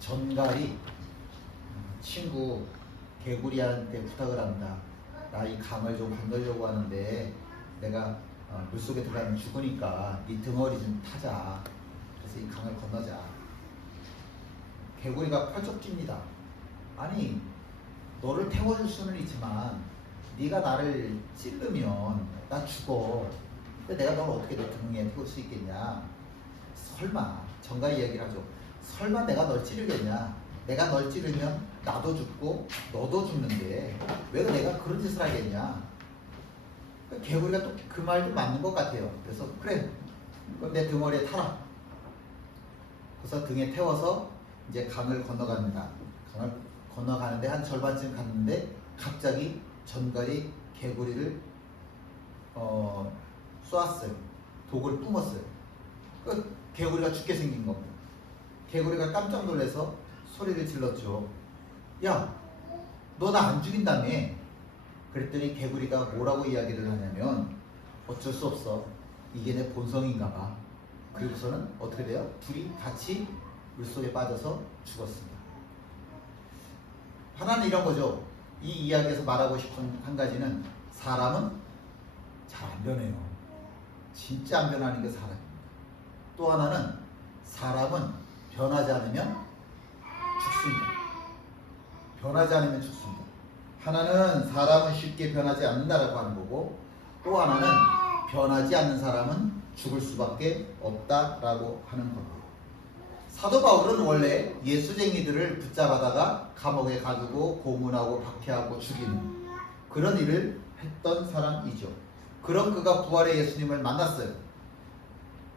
전갈이 친구 개구리한테 부탁을 합니다. 나 이 강을 좀 건너려고 하는데 내가 물속에 들어가면 죽으니까 네 등어리 좀 타자. 그래서 이 강을 건너자. 개구리가 펄쩍 뜁니다. 아니, 너를 태워줄 수는 있지만 네가 나를 찌르면 나 죽어. 근데 내가 너를 어떻게 내 등에 태울 수 있겠냐. 설마, 전갈이 얘기를 하죠. 설마 내가 널 찌르겠냐. 내가 널 찌르면 나도 죽고 너도 죽는데 왜 내가 그런 짓을 하겠냐. 개구리가 또 그 말도 맞는 것 같아요. 그래서 그래, 그럼 내 등어리에 타라. 그래서 등에 태워서 이제 강을 건너갑니다. 강을 건너가는데 한 절반쯤 갔는데 갑자기 전갈이 개구리를 쏘았어요. 독을 뿜었어요. 그 개구리가 죽게 생긴 겁니다. 개구리가 깜짝 놀라서 소리를 질렀죠. 야, 너 나 안 죽인다며. 그랬더니 개구리가 뭐라고 이야기를 하냐면 어쩔 수 없어. 이게 내 본성인가 봐. 그리고서는 어떻게 돼요? 둘이 같이 물속에 빠져서 죽었습니다. 하나는 이런 거죠. 이 이야기에서 말하고 싶은 한 가지는 사람은 잘 안 변해요. 진짜 안 변하는 게 사람입니다. 또 하나는 사람은 변하지 않으면 죽습니다. 변하지 않으면 죽습니다. 하나는 사람은 쉽게 변하지 않는다라고 하는 거고, 또 하나는 변하지 않는 사람은 죽을 수밖에 없다라고 하는 겁니다. 사도 바울은 원래 예수쟁이들을 붙잡아다가 감옥에 가두고 고문하고 박해하고 죽이는 그런 일을 했던 사람이죠. 그런 그가 부활의 예수님을 만났어요.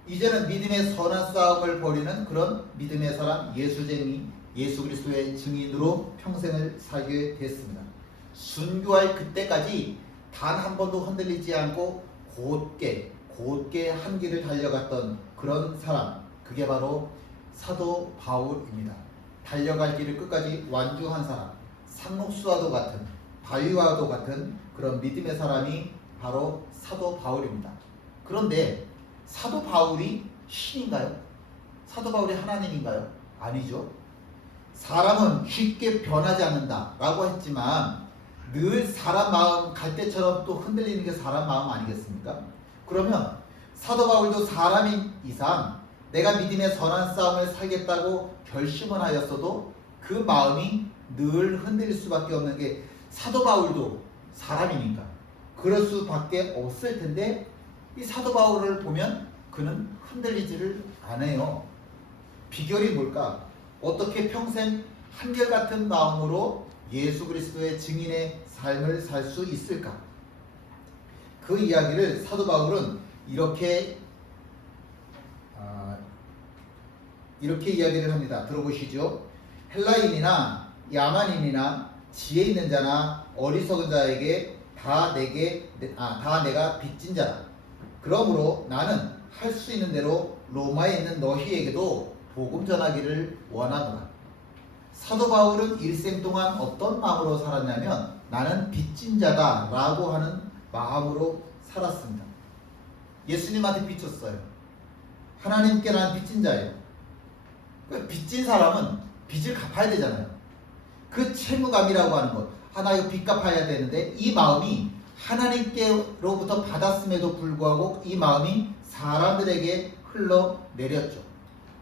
이제는 믿음의 선한 싸움을 벌이는 그런 믿음의 사람, 예수쟁이, 예수 그리스도의 증인으로 평생을 살게 됐습니다. 순교할 그때까지 단 한 번도 흔들리지 않고 곧게 한 길을 달려갔던 그런 사람, 그게 바로 사도 바울입니다. 달려갈 길을 끝까지 완주한 사람, 상록수와도 같은, 바위와도 같은 그런 믿음의 사람이 바로 사도 바울입니다. 그런데 사도 바울이 신인가요? 사도 바울이 하나님인가요? 아니죠. 사람은 쉽게 변하지 않는다 라고 했지만 늘 사람 마음 갈대처럼 또 흔들리는 게 사람 마음 아니겠습니까? 그러면 사도 바울도 사람인 이상 내가 믿음의 선한 싸움을 살겠다고 결심을 하였어도 그 마음이 늘 흔들릴 수밖에 없는 게 사도 바울도 사람이니까 그럴 수밖에 없을 텐데 이 사도 바울을 보면 그는 흔들리지를 않아요. 비결이 뭘까? 어떻게 평생 한결같은 마음으로 예수 그리스도의 증인의 삶을 살 수 있을까? 그 이야기를 사도 바울은 이렇게 이야기를 합니다. 들어보시죠. 헬라인이나 야만인이나 지혜 있는 자나 어리석은 자에게 다 내가 빚진 자다. 그러므로 나는 할 수 있는 대로 로마에 있는 너희에게도 복음 전하기를 원하노라. 사도 바울은 일생 동안 어떤 마음으로 살았냐면 나는 빚진 자다 라고 하는 마음으로 살았습니다. 예수님한테 빚졌어요. 하나님께 나는 빚진 자예요. 빚진 사람은 빚을 갚아야 되잖아요. 그 채무감이라고 하는 것, 나 이거 빚 갚아야 되는데 이 마음이 하나님께로부터 받았음에도 불구하고 이 마음이 사람들에게 흘러내렸죠.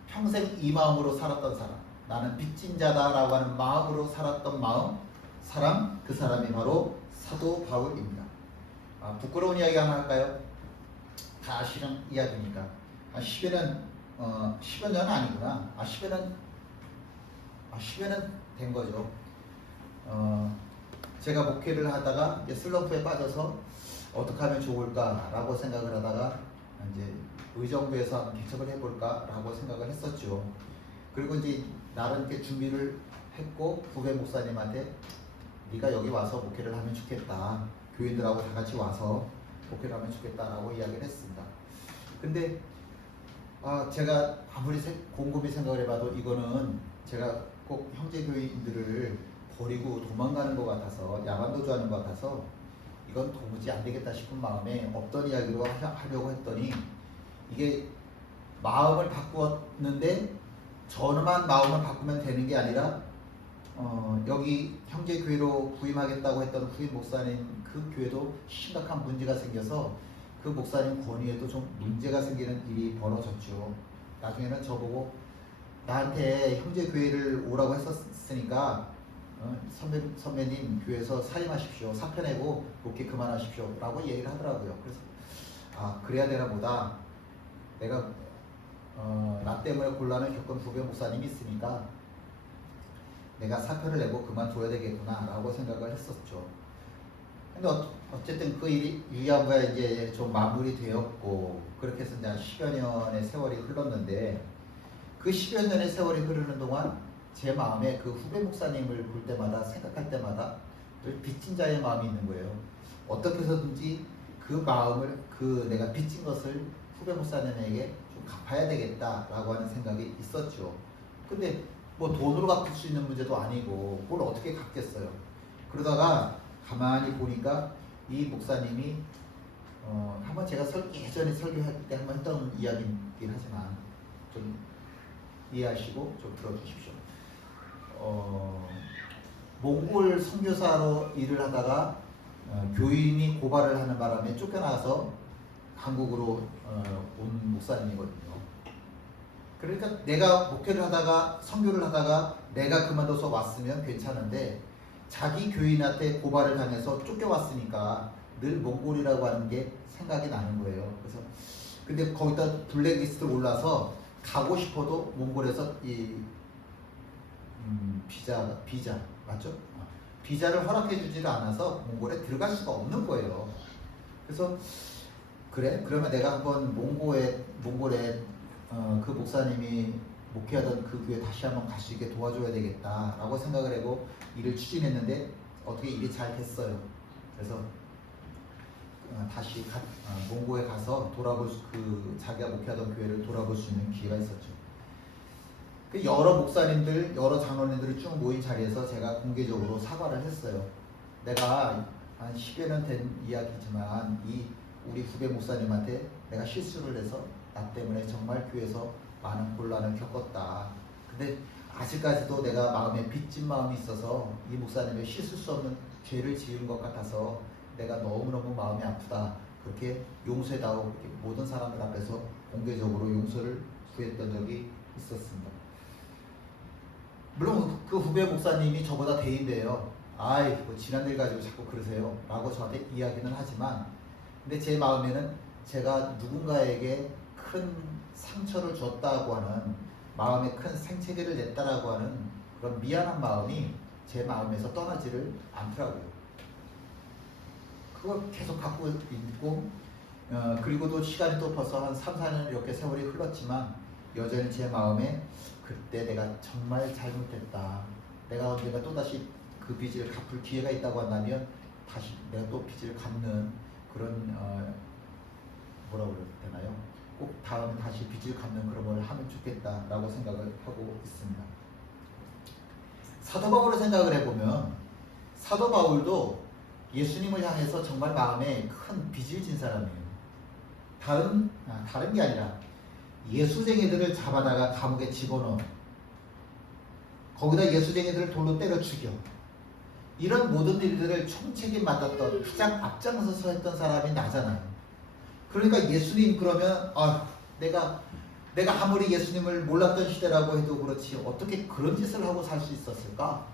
평생 이 마음으로 살았던 사람, 나는 빚진 자다라고 하는 마음으로 살았던 사람, 그 사람이 바로 사도 바울입니다. 부끄러운 이야기 하나 할까요? 다 아시는 이야기니까. 10여 년 아니구나. 10여 년 된 거죠. 제가 목회를 하다가 이제 슬럼프에 빠져서 어떻게 하면 좋을까라고 생각을 하다가 이제 의정부에서 한번 개척을 해볼까라고 생각을 했었죠. 그리고 이제 나름 이렇게 준비를 했고 부배 목사님한테 네가 여기 와서 목회를 하면 좋겠다. 교인들하고 다 같이 와서 목회를 하면 좋겠다라고 이야기를 했습니다. 근데 제가 아무리 곰곰이 생각을 해봐도 이거는 제가 꼭 형제 교인들을 버리고 도망가는 것 같아서 야반도주하는 것 같아서 이건 도무지 안 되겠다 싶은 마음에 없던 이야기로 하려고 했더니 이게 마음을 바꾸었는데 저만 마음을 바꾸면 되는 게 아니라 여기 형제교회로 부임하겠다고 했던 후임 목사님 그 교회도 심각한 문제가 생겨서 그 목사님 권위에도 좀 문제가 생기는 일이 벌어졌죠. 나중에는 저보고 나한테 형제교회를 오라고 했었으니까 선배님 교회에서 사임하십시오. 사표 내고 목회 그만하십시오 라고 얘기를 하더라고요. 그래서 그래야 되나 보다. 내가 나 때문에 곤란을 겪은 후배 목사님이 있으니까 내가 사표를 내고 그만둬야 되겠구나 라고 생각을 했었죠. 근데 어쨌든 그 일이 유야무야 이제 좀 마무리되었고, 그렇게 해서 이제 10여 년의 세월이 흘렀는데, 그 10여 년의 세월이 흐르는 동안 제 마음에 그 후배 목사님을 볼 때마다, 생각할 때마다 늘 빚진 자의 마음이 있는 거예요. 어떻게 해서든지 그 마음을, 내가 빚진 것을 후배 목사님에게 좀 갚아야 되겠다라고 하는 생각이 있었죠. 근데 뭐 돈으로 갚을 수 있는 문제도 아니고 뭘 어떻게 갚겠어요. 그러다가 가만히 보니까 이 목사님이 한번 제가 예전에 설교할 때 한번 했던 이야기이긴 하지만 좀 이해하시고 좀 들어주십시오. 몽골 선교사로 일을 하다가 교인이 고발을 하는 바람에 쫓겨나서 한국으로 온 목사님이거든요. 그러니까 내가 목회를 하다가 선교를 하다가 내가 그만둬서 왔으면 괜찮은데 자기 교인한테 고발을 당해서 쫓겨왔으니까 늘 몽골이라고 하는 게 생각이 나는 거예요. 그래서 근데 거기다 블랙리스트에 올라서 가고 싶어도 몽골에서 이 비자 맞죠? 비자를 허락해 주지를 않아서 몽골에 들어갈 수가 없는 거예요. 그래서 그래? 그러면 내가 한번 몽골에 그 목사님이 목회하던 그 교회 다시 한번 갈 수 있게 도와줘야 되겠다라고 생각을 하고 일을 추진했는데 어떻게 일이 잘 됐어요. 그래서 다시 몽고에 가서 자기가 목회하던 교회를 돌아볼 수 있는 기회가 있었죠. 그 여러 목사님들, 여러 장로님들이 쭉 모인 자리에서 제가 공개적으로 사과를 했어요. 내가 한 10여 년 된 이야기지만 우리 후배 목사님한테 내가 실수를 해서 나 때문에 정말 교회에서 많은 곤란을 겪었다. 근데 아직까지도 내가 마음에 빚진 마음이 있어서 이 목사님의 씻을 수 없는 죄를 지은 것 같아서 내가 너무너무 마음이 아프다. 그렇게 용서해다오. 모든 사람들 앞에서 공개적으로 용서를 구했던 적이 있었습니다. 물론 그 후배 목사님이 저보다 대인배예요. 뭐 지난 일 가지고 자꾸 그러세요 라고 저한테 이야기는 하지만, 근데 제 마음에는 제가 누군가에게 큰 상처를 줬다고 하는, 마음에 큰 생채기를 냈다라고 하는 그런 미안한 마음이 제 마음에서 떠나지를 않더라고요. 그걸 계속 갖고 있고, 그리고 또 시간이 또 벌써 한 3, 4년 이렇게 세월이 흘렀지만 여전히 제 마음에 그때 내가 정말 잘못했다. 내가 언젠가 또다시 그 빚을 갚을 기회가 있다고 한다면 다시 내가 또 빚을 갚는 그런 뭐라고 그래야 되나요? 꼭 다음에 다시 빚을 갚는 그런 걸 하면 좋겠다라고 생각을 하고 있습니다. 사도 바울을 생각을 해보면 사도 바울도 예수님을 향해서 정말 마음에 큰 빚을 진 사람이에요. 다른 게 아니라 예수쟁이들을 잡아다가 감옥에 집어넣어 거기다 예수쟁이들을 돌로 때려 죽여, 이런 모든 일들을 총책임 맡았던 가장 앞장서서 했던 사람이 나잖아요. 그러니까 예수님 그러면 내가 아무리 예수님을 몰랐던 시대라고 해도 그렇지 어떻게 그런 짓을 하고 살 수 있었을까?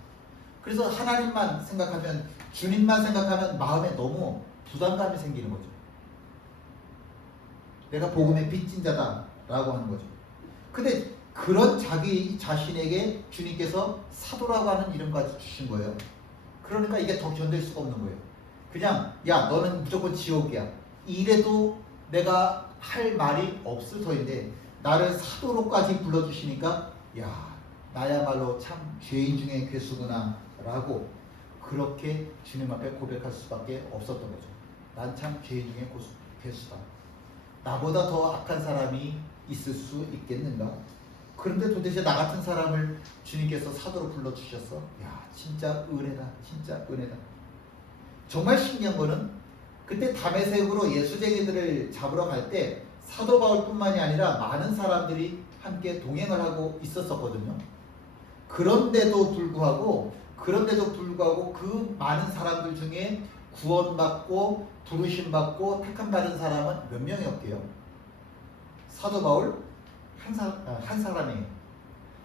그래서 하나님만 생각하면, 주님만 생각하면 마음에 너무 부담감이 생기는 거죠. 내가 복음의 빚진 자다라고 하는 거죠. 근데 그런 자기 자신에게 주님께서 사도라고 하는 이름까지 주신 거예요. 그러니까 이게 더 견딜 수가 없는 거예요. 그냥 야 너는 무조건 지옥이야 이래도 내가 할 말이 없을 터인데 나를 사도로까지 불러주시니까 야 나야말로 참 죄인 중에 괴수구나 라고 그렇게 주님 앞에 고백할 수밖에 없었던 거죠. 난 참 죄인 중에 괴수다. 나보다 더 악한 사람이 있을 수 있겠는가? 그런데 도대체 나 같은 사람을 주님께서 사도로 불러주셨어? 야 진짜 은혜다. 진짜 은혜다. 정말 신기한 거는 그때 다메섹으로 예수쟁이들을 잡으러 갈 때 사도 바울뿐만이 아니라 많은 사람들이 함께 동행을 하고 있었었거든요. 그런데도 불구하고 그 많은 사람들 중에 구원받고 부르심받고 택함받은 사람은 몇 명이 없게요? 사도 바울 한 사람이에요.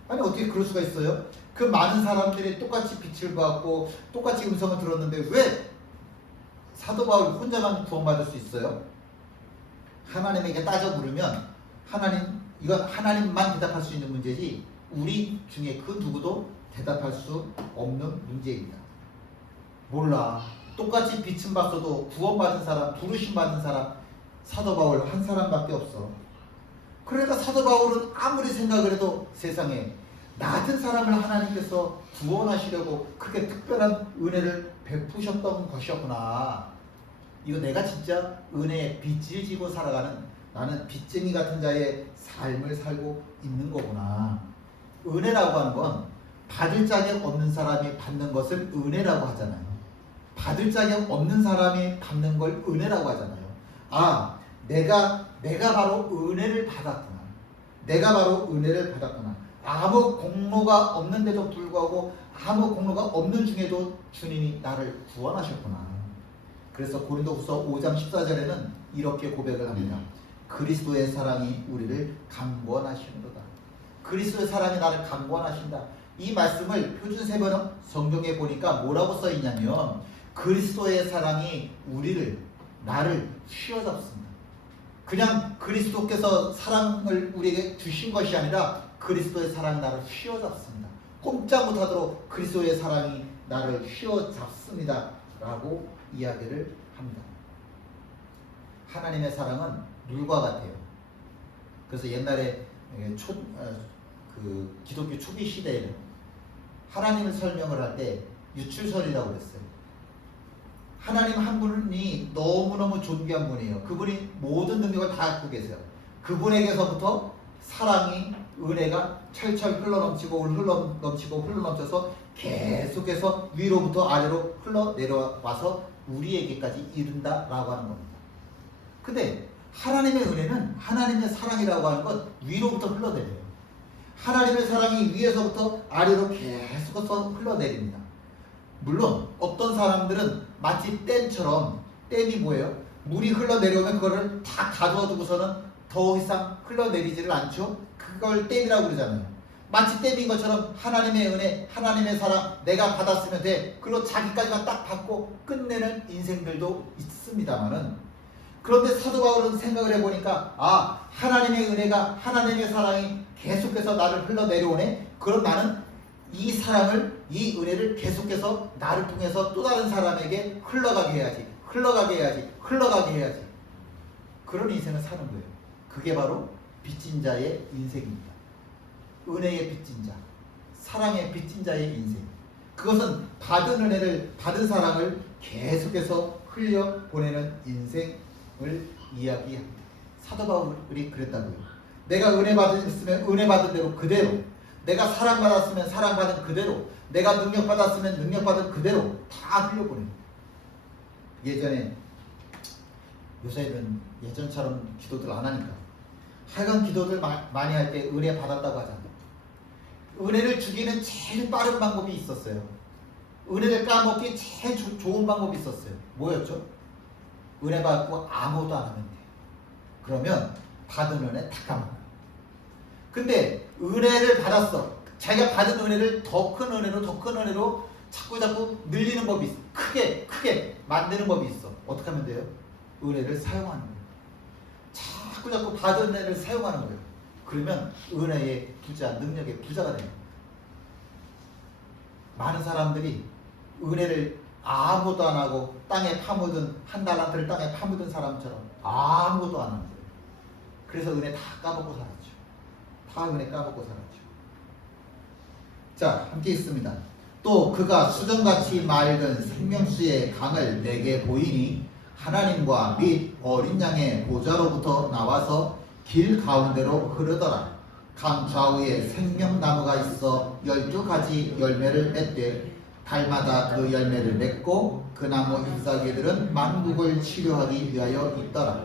아니 어떻게 그럴 수가 있어요? 그 많은 사람들이 똑같이 빛을 받고 똑같이 음성을 들었는데 왜 사도 바울 혼자만 구원받을 수 있어요? 하나님에게 따져 물으면 이건 하나님만 대답할 수 있는 문제지 우리 중에 그 누구도 대답할 수 없는 문제입니다. 몰라. 똑같이 빛은 봤어도 구원받은 사람, 부르심 받은 사람 사도 바울 한 사람밖에 없어. 그러니까 사도 바울은 아무리 생각을 해도 세상에 나 같은 사람을 하나님께서 구원하시려고 그렇게 특별한 은혜를 베푸셨던 것이었구나. 이거 내가 진짜 은혜의 빚을 지고 살아가는 나는 빚쟁이 같은 자의 삶을 살고 있는 거구나. 은혜라고 하는 건 받을 자격 없는 사람이 받는 것을 은혜라고 하잖아요. 받을 자격 없는 사람이 받는 걸 은혜라고 하잖아요. 아, 내가 바로 은혜를 받았구나. 내가 바로 은혜를 받았구나. 아무 공로가 없는데도 불구하고 아무 공로가 없는 중에도 주님이 나를 구원하셨구나. 그래서 고린도후서 5장 14절에는 이렇게 고백을 합니다. 그리스도의 사랑이 우리를 강권하시는도다. 그리스도의 사랑이 나를 강권하신다. 이 말씀을 표준 세번역 성경에 보니까 뭐라고 써 있냐면 그리스도의 사랑이 나를 휘어잡습니다. 그냥 그리스도께서 사랑을 우리에게 주신 것이 아니라 그리스도의 사랑이 나를 휘어잡습니다. 꼼짝 못하도록 그리스도의 사랑이 나를 휘어잡습니다. 라고 이야기를 합니다. 하나님의 사랑은 물과 같아요. 그래서 옛날에 기독교 초기 시대에는 하나님을 설명을 할 때 유출설이라고 그랬어요. 하나님 한 분이 너무너무 존귀한 분이에요. 그분이 모든 능력을 다 갖고 계세요. 그분에게서부터 사랑이 은혜가 철철 흘러넘쳐서 계속해서 위로부터 아래로 흘러내려와서 우리에게까지 이른다라고 하는 겁니다. 근데 하나님의 은혜는 하나님의 사랑이라고 하는 건 위로부터 흘러내려요. 하나님의 사랑이 위에서부터 아래로 계속해서 흘러내립니다. 물론 어떤 사람들은 마치 댐처럼 댐이 뭐예요? 물이 흘러내려오면 그거를 다 가둬두고서는 더 이상 흘러내리지를 않죠. 그걸 댐이라고 그러잖아요. 마치 댐인 것처럼 하나님의 은혜, 하나님의 사랑 내가 받았으면 돼. 그리고 자기까지만 딱 받고 끝내는 인생들도 있습니다만은 그런데 사도 바울은 생각을 해보니까 하나님의 은혜가 하나님의 사랑이 계속해서 나를 흘러내려오네. 그럼 나는 이 사랑을 이 은혜를 계속해서 나를 통해서 또 다른 사람에게 흘러가게 해야지. 그런 인생을 사는 거예요. 그게 바로 빚진 자의 인생입니다. 은혜의 빚진 자, 사랑의 빚진 자의 인생. 그것은 받은 은혜를, 받은 사랑을 계속해서 흘려보내는 인생을 이야기합니다. 사도 바울이 그랬다고요. 내가 은혜 받았으면 은혜 받은 대로 그대로, 내가 사랑받았으면 사랑받은 그대로, 내가 능력받았으면 능력받은 그대로 다 흘려보냅니다. 요새는 예전처럼 기도들 안 하니까 하여간 기도들 많이 할 때 은혜 받았다고 하잖아요. 은혜를 주기는 제일 빠른 방법이 있었어요. 은혜를 까먹기 제일 좋은 방법이 있었어요. 뭐였죠? 은혜 받고 아무것도 안 하면 돼. 그러면 받은 은혜 다 까먹어요. 근데 은혜를 받았어. 자기가 받은 은혜를 더 큰 은혜로 자꾸 늘리는 법이 있어. 크게 만드는 법이 있어. 어떻게 하면 돼요? 은혜를 사용하는 거예요. 자꾸 받은 은혜를 사용하는 거예요. 그러면 은혜의 부자, 능력의 부자가 됩니다. 많은 사람들이 은혜를 아무것도 안 하고 땅에 파묻은 한 달란트를 땅에 파묻은 사람처럼 아무것도 안 하는 거예요. 그래서 은혜 다 까먹고 살았죠. 자, 함께 있습니다. 또 그가 수정같이 맑은 생명수의 강을 내게 보이니 하나님과 및 어린 양의 보좌로부터 나와서 길 가운데로 흐르더라. 강 좌우에 생명나무가 있어 12가지 열매를 맺되 달마다 그 열매를 맺고 그 나무 잎사귀들은 만국을 치료하기 위하여 있더라.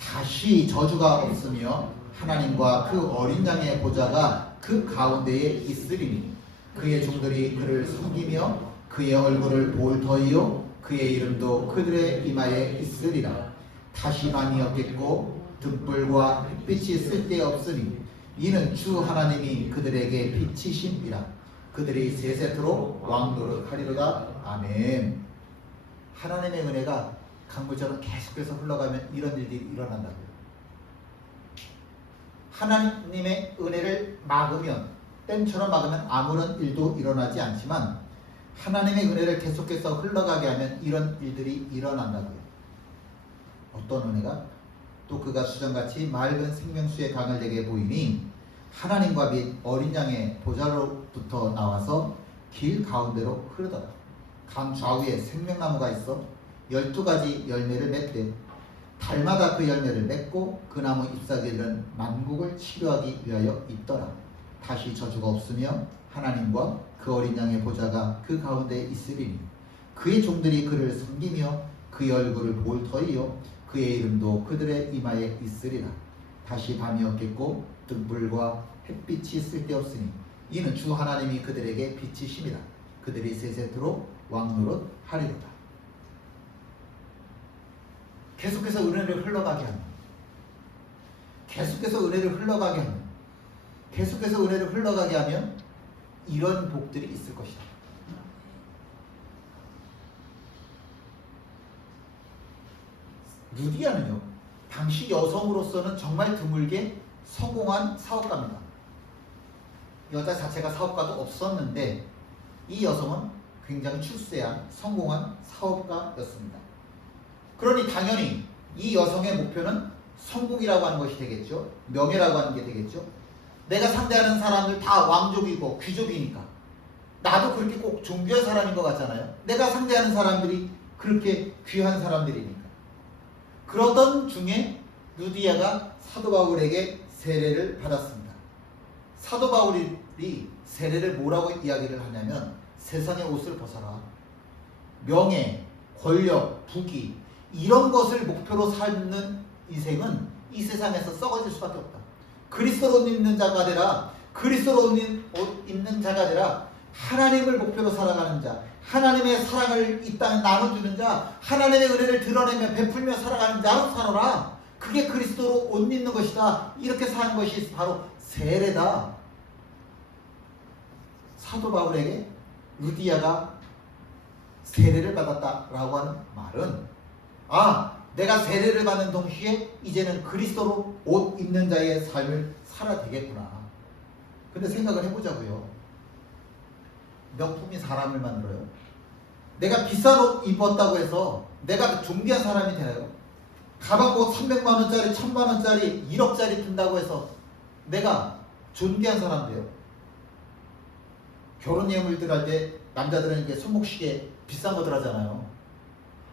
다시 저주가 없으며 하나님과 그 어린 양의 보좌가 그 가운데에 있으리니 그의 종들이 그를 섬기며 그의 얼굴을 볼 터이요 그의 이름도 그들의 이마에 있으리라. 다시 밤이 없겠고 등불과 햇빛이 쓸데없으니 이는 주 하나님이 그들에게 빛이심이라. 그들이 세세토록 왕노릇하리로다. 아멘. 하나님의 은혜가 강물처럼 계속해서 흘러가면 이런 일들이 일어난다고요. 하나님의 은혜를 막으면, 댐처럼 막으면 아무런 일도 일어나지 않지만 하나님의 은혜를 계속해서 흘러가게 하면 이런 일들이 일어난다고요. 어떤 은혜가? 또 그가 수정같이 맑은 생명수의 강을 내게 보이니 하나님과 및 어린 양의 보좌로부터 나와서 길 가운데로 흐르더라. 강 좌우에 생명나무가 있어 12가지 열매를 맺되 달마다 그 열매를 맺고 그 나무 잎사귀는 만국을 치료하기 위하여 있더라. 다시 저주가 없으며 하나님과 그 어린 양의 보좌가 그 가운데 있으리니 그의 종들이 그를 섬기며 그의 얼굴을 볼 터이요 그의 이름도 그들의 이마에 있으리라. 다시 밤이 없겠고 등불과 햇빛이 쓸데없으니 이는 주 하나님이 그들에게 빛이심이라. 그들이 세세토록 왕노릇 하리로다. 계속해서 은혜를 흘러가게 하는, 계속해서 은혜를 흘러가게 하는, 계속해서 은혜를 흘러가게 하면 이런 복들이 있을 것이다. 루디아는요, 당시 여성으로서는 정말 드물게 성공한 사업가입니다. 여자 자체가 사업가도 없었는데 이 여성은 굉장히 출세한 성공한 사업가였습니다. 그러니 당연히 이 여성의 목표는 성공이라고 하는 것이 되겠죠. 명예라고 하는 게 되겠죠. 내가 상대하는 사람들 다 왕족이고 귀족이니까 나도 그렇게 꼭 존귀한 사람인 것 같잖아요. 내가 상대하는 사람들이 그렇게 귀한 사람들이니까. 그러던 중에 루디아가 사도 바울에게 세례를 받았습니다. 사도 바울이 세례를 뭐라고 이야기를 하냐면 세상의 옷을 벗어라. 명예, 권력, 부귀 이런 것을 목표로 삶는 인생은 이 세상에서 썩어질 수밖에 없다. 그리스도로 옷 입는 자가 되라. 그리스도로 옷 입는 자가 되라. 하나님을 목표로 살아가는 자, 하나님의 사랑을 이 땅에 나눠주는 자, 하나님의 은혜를 드러내며 베풀며 살아가는 자로 살아라. 그게 그리스도로 옷 입는 것이다. 이렇게 사는 것이 바로 세례다. 사도 바울에게 루디아가 세례를 받았다라고 하는 말은 내가 세례를 받는 동시에 이제는 그리스도로 옷 입는 자의 삶을 살아야 되겠구나. 근데 생각을 해보자고요. 명품이 사람을 만들어요? 내가 비싼 옷 입었다고 해서 내가 존귀한 사람이 되나요? 가방 뭐 300만 원짜리, 1000만 원짜리, 1억짜리 든다고 해서 내가 존귀한 사람 돼요? 결혼 예물들 할 때 남자들은 이게 손목시계 비싼 거들 하잖아요.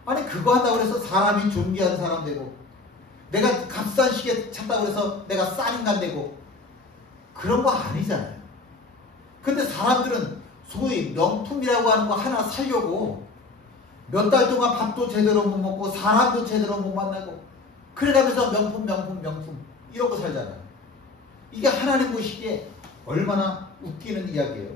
아니 그거 한다고 해서 사람이 존귀한 사람 되고 내가 값싼 시계 찾다고 해서 내가 싼 인간 되고 그런 거 아니잖아요. 근데 사람들은 소위 명품이라고 하는 거 하나 사려고 몇 달 동안 밥도 제대로 못 먹고 사람도 제대로 못 만나고 그래가면서 명품 이러고 살잖아요. 이게 하나님 보시기에 얼마나 웃기는 이야기예요.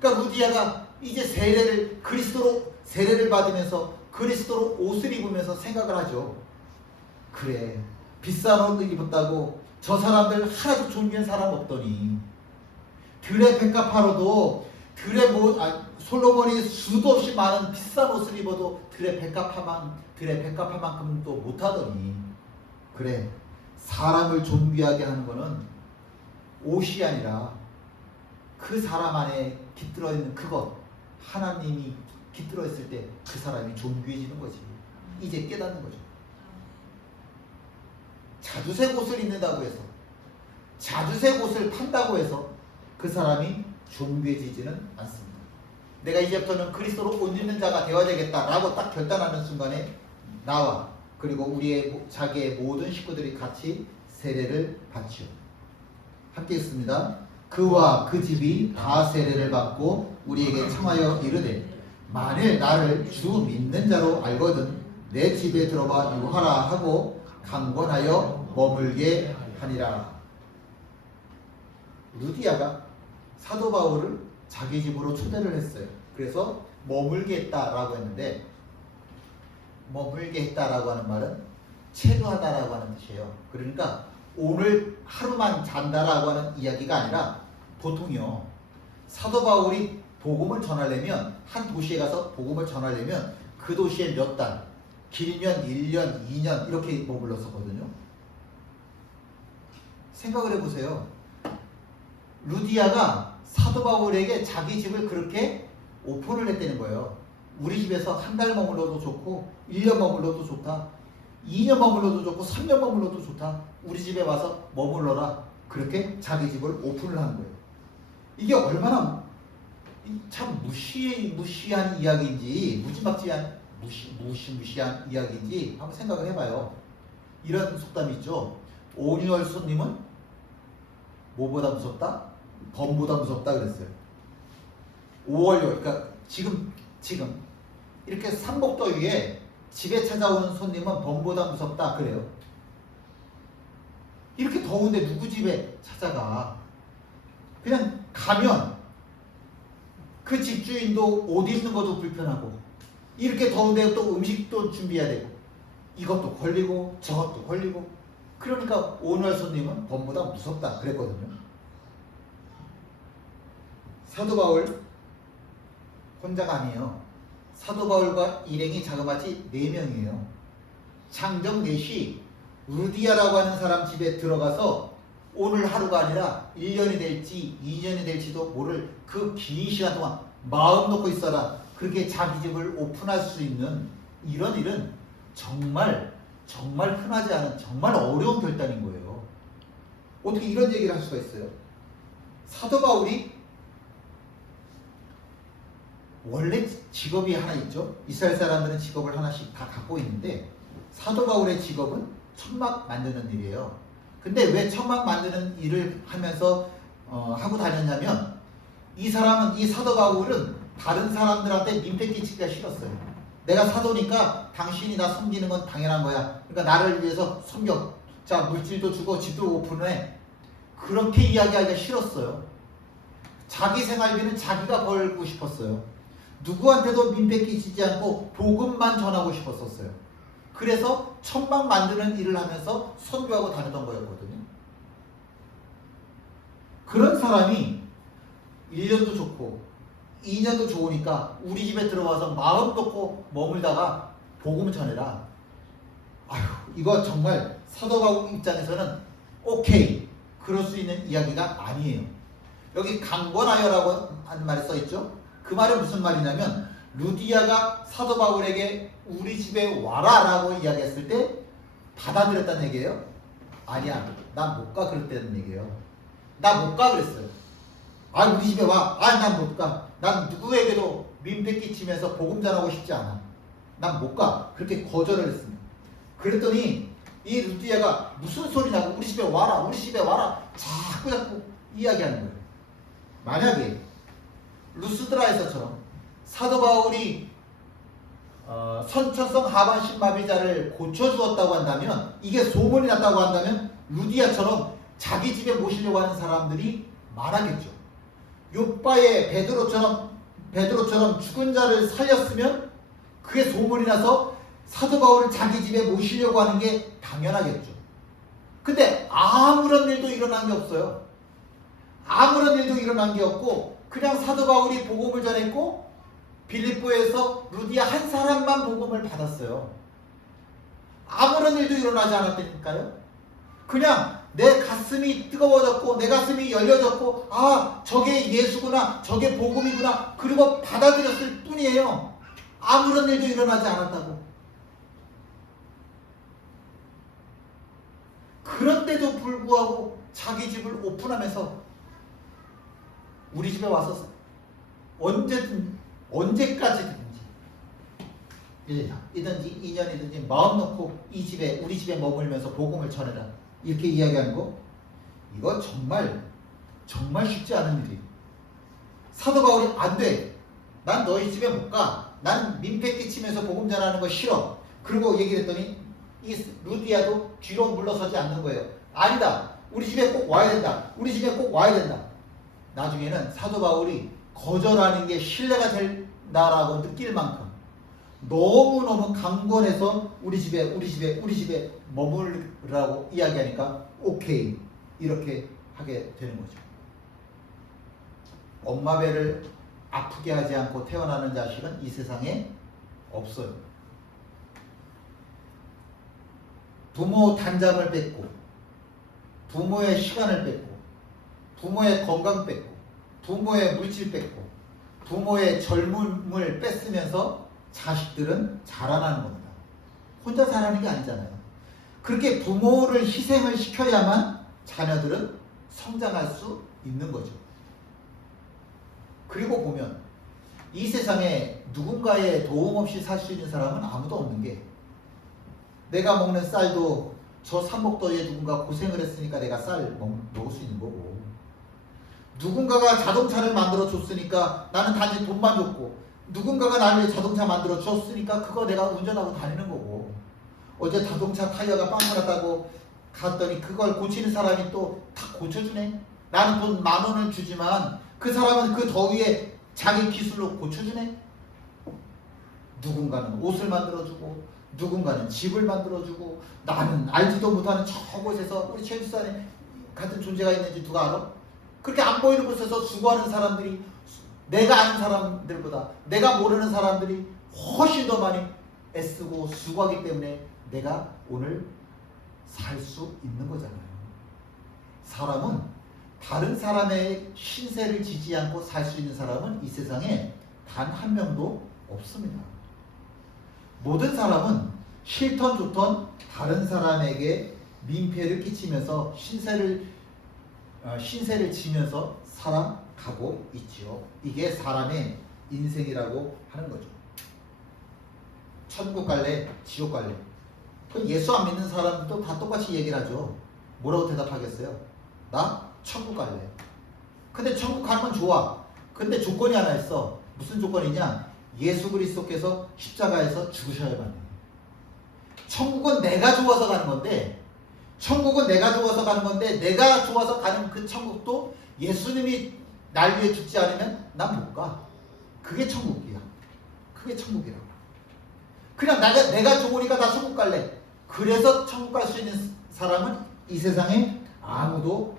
그러니까 루디아가 이제 그리스도로 세례를 받으면서 그리스도로 옷을 입으면서 생각을 하죠. 그래, 비싼 옷을 입었다고 저 사람들 하나도 존귀한 사람 없더니 들의 백합화로도 솔로몬이 수도 없이 많은 비싼 옷을 입어도 들의 백합화만큼도 못하더니 그래, 사람을 존귀하게 하는 거는 옷이 아니라 그 사람 안에 깃들어 있는 그것, 하나님이 깃들어 있을 때 그 사람이 존귀해지는 거지. 이제 깨닫는 거죠. 자주색 옷을 입는다고 해서, 자주색 옷을 판다고 해서 그 사람이 존귀해지지는 않습니다. 내가 이제부터는 그리스도로 옷 입는 자가 되어야 되겠다라고 딱 결단하는 순간에 나와 그리고 자기의 모든 식구들이 같이 세례를 받지요. 함께 읽습니다. 그와 그 집이 다 세례를 받고 우리에게 청하여 이르되 만일 나를 주 믿는 자로 알거든 내 집에 들어와 유하라 하고 강권하여 머물게 하니라. 루디아가 사도 바울을 자기 집으로 초대를 했어요. 그래서 머물게 했다라고 했는데, 머물게 했다라고 하는 말은 체류하다라고 하는 뜻이에요. 그러니까 오늘 하루만 잔다라고 하는 이야기가 아니라, 보통요 사도 바울이 복음을 전하려면, 한 도시에 가서 복음을 전하려면 그 도시에 몇 달, 길면 1년, 2년 이렇게 머물렀었거든요. 생각을 해보세요. 루디아가 사도 바울에게 자기 집을 그렇게 오픈을 했다는 거예요. 우리 집에서 한 달 머물러도 좋고 1년 머물러도 좋다, 2년 머물러도 좋고 3년 머물러도 좋다, 우리 집에 와서 머물러라, 그렇게 자기 집을 오픈을 한 거예요. 이게 얼마나 참 무시한 이야기인지, 무시무시한 이야기인지 한번 생각을 해봐요. 이런 속담이 있죠. 온유월 손님은 뭐보다 무섭다? 범보다 무섭다 그랬어요. 5월요. 그러니까 지금 이렇게 삼복더위에 집에 찾아오는 손님은 범보다 무섭다 그래요. 이렇게 더운데 누구 집에 찾아가? 그냥 가면 그 집주인도 옷 입는 것도 불편하고, 이렇게 더운데 또 음식도 준비해야 되고, 이것도 걸리고 저것도 걸리고, 그러니까 오늘 손님은 범보다 무섭다 그랬거든요. 사도 바울 혼자가 아니에요. 사도 바울과 일행이 자그마치 4명이에요. 장정 넷이 루디아라고 하는 사람 집에 들어가서 오늘 하루가 아니라 1년이 될지 2년이 될지도 모를 그 긴 시간 동안 마음 놓고 있어라, 그렇게 자기 집을 오픈할 수 있는 이런 일은 정말 흔하지 않은 정말 어려운 결단인 거예요. 어떻게 이런 얘기를 할 수가 있어요? 사도 바울이 원래 직업이 하나 있죠. 이스라엘 사람들은 직업을 하나씩 다 갖고 있는데, 사도 바울의 직업은 천막 만드는 일이에요. 근데 왜 천막 만드는 일을 하면서 하고 다녔냐면, 이 사도 바울은 다른 사람들한테 민폐 끼치기가 싫었어요. 내가 사도니까 당신이 나 섬기는 건 당연한 거야, 그러니까 나를 위해서 섬겨, 자 물질도 주고 집도 오픈해, 그렇게 이야기하기가 싫었어요. 자기 생활비는 자기가 벌고 싶었어요. 누구한테도 민폐 끼치지 않고 복음만 전하고 싶었었어요. 그래서 천막 만드는 일을 하면서 선교하고 다니던 거였거든요. 그런 사람이 1년도 좋고 2년도 좋으니까 우리 집에 들어와서 마음 놓고 머물다가 복음을 전해라. 아휴, 이거 정말 사도 바울 입장에서는 오케이, 그럴 수 있는 이야기가 아니에요. 여기 강권하여라고 하는 말이 써있죠. 그 말은 무슨 말이냐면, 루디아가 사도 바울에게 우리 집에 와라 라고 이야기했을 때 받아들였다는 얘기예요? 아니야, 난 못 가 그랬다는 얘기예요. 나 못 가 그랬어요. 아, 우리 집에 와. 아, 난 못 가. 난 누구에게도 민폐 끼치면서 복음 전하고 싶지 않아. 난 못 가. 그렇게 거절을 했습니다. 그랬더니 이 루디아가 무슨 소리냐고, 우리 집에 와라, 우리 집에 와라, 자꾸 이야기하는 거예요. 만약에 루스드라에서처럼 사도 바울이 선천성 하반신 마비자를 고쳐주었다고 한다면, 이게 소문이 났다고 한다면 루디아처럼 자기 집에 모시려고 하는 사람들이 많았겠죠. 요바의 베드로처럼 죽은 자를 살렸으면 그게 소문이 나서 사도 바울을 자기 집에 모시려고 하는 게 당연하겠죠. 근데 아무런 일도 일어난 게 없어요. 아무런 일도 일어난 게 없고, 그냥 사도 바울이 복음을 전했고 빌립보에서 루디아 한 사람만 복음을 받았어요. 아무런 일도 일어나지 않았다니까요. 그냥 내 가슴이 뜨거워졌고 내 가슴이 열려졌고, 아, 저게 예수구나, 저게 복음이구나, 그리고 받아들였을 뿐이에요. 아무런 일도 일어나지 않았다고. 그런데도 불구하고 자기 집을 오픈하면서 우리 집에 와서 언제까지든지 1년이든지 2년이든지 마음 놓고 이 집에, 우리 집에 머물면서 복음을 전해라, 이렇게 이야기하는 거, 이거 정말 쉽지 않은 일이에요. 사도 바울이 안 돼, 난 너희 집에 못 가, 난 민폐 끼치면서 복음 전하는 거 싫어, 그리고 얘기를 했더니 이 루디아도 뒤로 물러서지 않는 거예요. 아니다, 우리 집에 꼭 와야 된다. 우리 집에 꼭 와야 된다. 나중에는 사도 바울이 거절하는 게 신뢰가 된다라고 느낄 만큼 너무너무 강권해서 우리 집에 머무르라고 이야기하니까 오케이 이렇게 하게 되는 거죠. 엄마 배를 아프게 하지 않고 태어나는 자식은 이 세상에 없어요. 부모 단장을 뺏고 부모의 시간을 뺏고 부모의 건강 뺏고 부모의 물질 뺏고 부모의 젊음을 뺏으면서 자식들은 자라나는 겁니다. 혼자 자라는 게 아니잖아요. 그렇게 부모를 희생을 시켜야만 자녀들은 성장할 수 있는 거죠. 그리고 보면 이 세상에 누군가의 도움 없이 살 수 있는 사람은 아무도 없는 게, 내가 먹는 쌀도 저 삼복더위에 누군가 고생을 했으니까 내가 쌀 먹을 수 있는 거고, 누군가가 자동차를 만들어 줬으니까 나는 단지 돈만 줬고, 누군가가 나를 위해 자동차 만들어 줬으니까 그거 내가 운전하고 다니는 거고, 어제 자동차 타이어가 빵 났다고 갔더니 그걸 고치는 사람이 또 다 고쳐주네. 나는 돈 10,000원을 주지만 그 사람은 그 더위에 자기 기술로 고쳐주네. 누군가는 옷을 만들어주고 누군가는 집을 만들어주고, 나는 알지도 못하는 저곳에서 우리 최일수 안에 같은 존재가 있는지 누가 알아? 그렇게 안 보이는 곳에서 수고하는 사람들이 내가 아는 사람들보다, 내가 모르는 사람들이 훨씬 더 많이 애쓰고 수고하기 때문에 내가 오늘 살 수 있는 거잖아요. 사람은 다른 사람의 신세를 지지 않고 살 수 있는 사람은 이 세상에 단 한 명도 없습니다. 모든 사람은 싫던 좋던 다른 사람에게 민폐를 끼치면서 신세를 지면서 살아가고 있지요. 이게 사람의 인생이라고 하는 거죠. 천국 갈래, 지옥 갈래. 예수 안 믿는 사람들도 다 똑같이 얘기를 하죠. 뭐라고 대답하겠어요? 나 천국 갈래. 근데 천국 가는 건 좋아. 근데 조건이 하나 있어. 무슨 조건이냐? 예수 그리스도께서 십자가에서 죽으셔야만 해. 천국은 내가 좋아서 가는 건데, 내가 좋아서 가는 그 천국도 예수님이 날 위해 죽지 않으면 난 못 가. 그게 천국이야. 그게 천국이라고. 그냥 내가 좋으니까 나 천국 갈래. 그래서 천국 갈 수 있는 사람은 이 세상에 아무도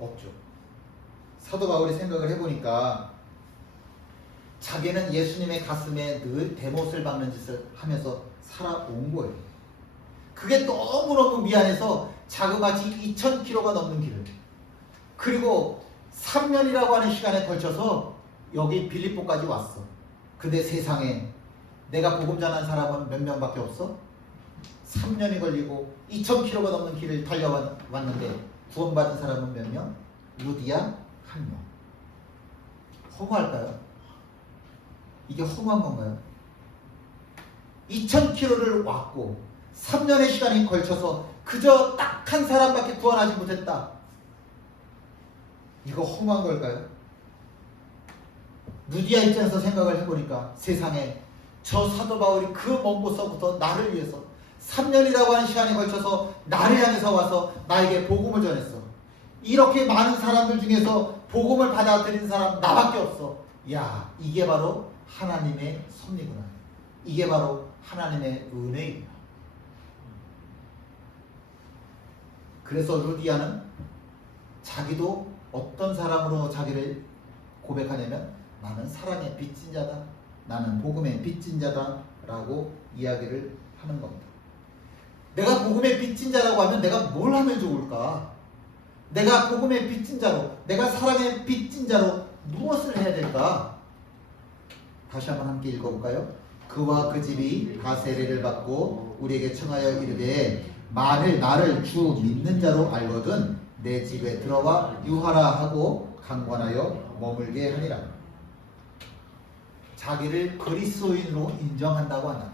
없죠. 사도 바울이 생각을 해보니까 자기는 예수님의 가슴에 늘 대못을 박는 짓을 하면서 살아온 거예요. 그게 너무너무 미안해서 자그마치 2,000km가 넘는 길을, 그리고 3년이라고 하는 시간에 걸쳐서 여기 빌립보까지 왔어. 근데 세상에 내가 복음 전한 사람은 몇 명밖에 없어? 3년이 걸리고 2,000km가 넘는 길을 달려왔는데 구원받은 사람은 몇 명? 루디아 1명. 허무할까요? 이게 허무한 건가요? 2,000km를 왔고 3년의 시간이 걸쳐서 그저 딱 한 사람밖에 구원하지 못했다. 이거 허무한 걸까요? 루디아 입장에서 생각을 해보니까 세상에 저 사도 바울이 그 먼 곳서부터 나를 위해서 3년이라고 하는 시간이 걸쳐서 나를 향해서 와서 나에게 복음을 전했어. 이렇게 많은 사람들 중에서 복음을 받아들인 사람 나밖에 없어. 야, 이게 바로 하나님의 섭리구나. 이게 바로 하나님의 은혜이구나. 그래서 루디아는 자기도 어떤 사람으로 자기를 고백하냐면, 나는 사랑의 빚진 자다, 나는 복음의 빚진 자다 라고 이야기를 하는 겁니다. 내가 복음의 빚진 자라고 하면 내가 뭘 하면 좋을까? 내가 복음의 빚진 자로, 내가 사랑의 빚진 자로 무엇을 해야 될까? 다시 한번 함께 읽어볼까요? 그와 그 집이 다 세례를 받고 우리에게 청하여 이르되, 만일 나를 주 믿는 자로 알거든 내 집에 들어와 유하라 하고 강권하여 머물게 하니라. 자기를 그리스도인으로 인정한다고 한다.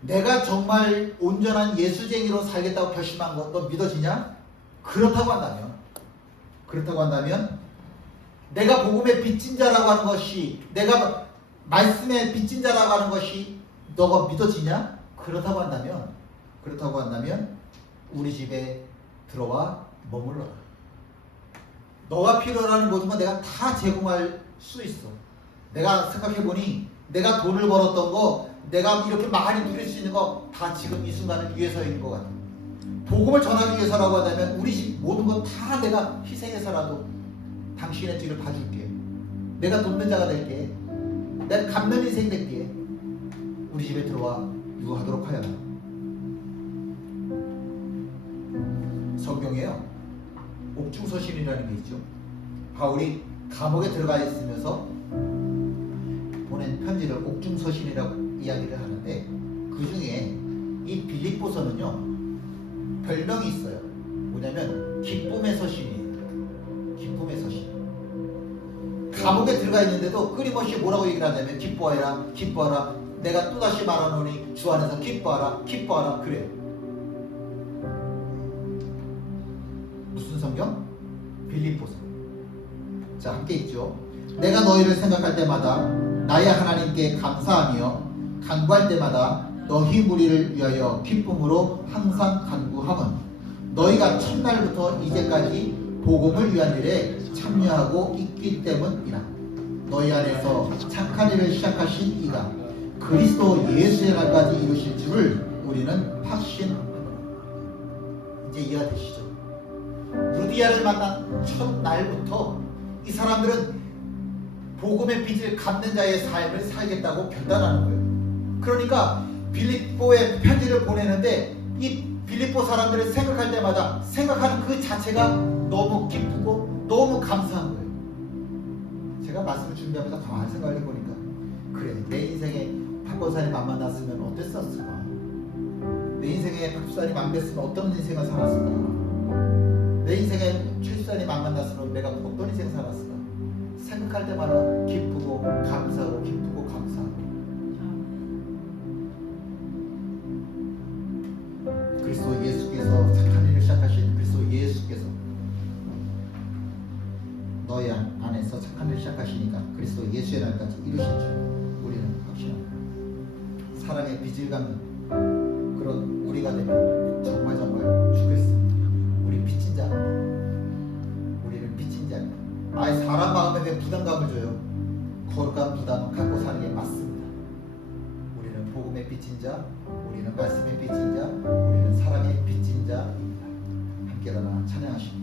내가 정말 온전한 예수쟁이로 살겠다고 결심한 것, 너 믿어지냐? 그렇다고 한다면 내가 복음의 빚진 자라고 하는 것이, 내가 말씀의 빚진 자라고 하는 것이 너가 믿어지냐? 그렇다고 한다면 우리 집에 들어와 머물러라. 너가 필요로 하는 모든 건 내가 다 제공할 수 있어. 내가 생각해보니 내가 돈을 벌었던 거, 내가 이렇게 많이 누릴 수 있는 거 다 지금 이 순간을 위해서인 것 같아. 복음을 전하기 위해서라고 하다면 우리 집 모든 건 다 내가 희생해서라도 당신의 뒤를 봐줄게. 내가 돕는 자가 될게. 내가 갚는 인생 될게. 우리 집에 들어와 유하도록 하여라. 성경에요, 옥중서신이라는 게 있죠. 바울이 감옥에 들어가 있으면서 보낸 편지를 옥중서신이라고 이야기를 하는데, 그 중에 이 빌립보서는요 별명이 있어요. 뭐냐면 기쁨의 서신이에요. 기쁨의 서신. 감옥에 들어가 있는데도 끊임없이 뭐라고 얘기를 하냐면 기뻐하라, 기뻐하라. 내가 또다시 말하노니 주 안에서 기뻐하라, 기뻐하라. 그래요. 무슨 성경? 빌립보서. 자, 함께 읽죠. 내가 너희를 생각할 때마다 나의 하나님께 감사하며 간구할 때마다 너희 무리를 위하여 기쁨으로 항상 간구함은 너희가 첫날부터 이제까지 복음을 위한 일에 참여하고 있기 때문이라. 너희 안에서 착한 일을 시작하신 이가 그리스도 예수의 날까지 이루실 줄을 우리는 확신합니다. 이제 이해가 되시죠? 루디아를 만난 첫날부터 이 사람들은 복음의 빚을 갚는 자의 삶을 살겠다고 결단하는 거예요. 그러니까 빌립보에 편지를 보내는데 이 빌립보 사람들을 생각할 때마다 생각하는 그 자체가 너무 기쁘고 너무 감사한 거예요. 제가 말씀을 준비하면서 가만히 생각을 해보니까, 그래, 내 인생에 박권사님 안 만났으면 어땠었을까? 내 인생에 박수사님 안 뵀으면 어떤 인생을 살았을까? 내 인생에 최수사님 안 만났으면 내가 어떤 인생 살았을까? 생각할 때마다 기쁘고 감사하고 기쁘고 감사하고. 그리스도 예수께서 착한 일을 시작하신 그리스도 예수께서 너희 안에서 착한 일을 시작하시니까 그리스도 예수의 날까지 이루실 줄 우리는 확신합니다. 사랑의 빚을 갚는 그런 우리가 되면 정말 좋겠습니다. 우리 빚진 자, 우리는 빚진 자. 아예 사람 마음에 왜 부담감을 줘요? 거룩한 부담은 갖고 사는 게 맞습니다. 우리는 복음의 빚진 자, 우리는 말씀의 빚진 자, 우리는 사랑의 빚진 자입니다. 함께 일어나 찬양하십니다.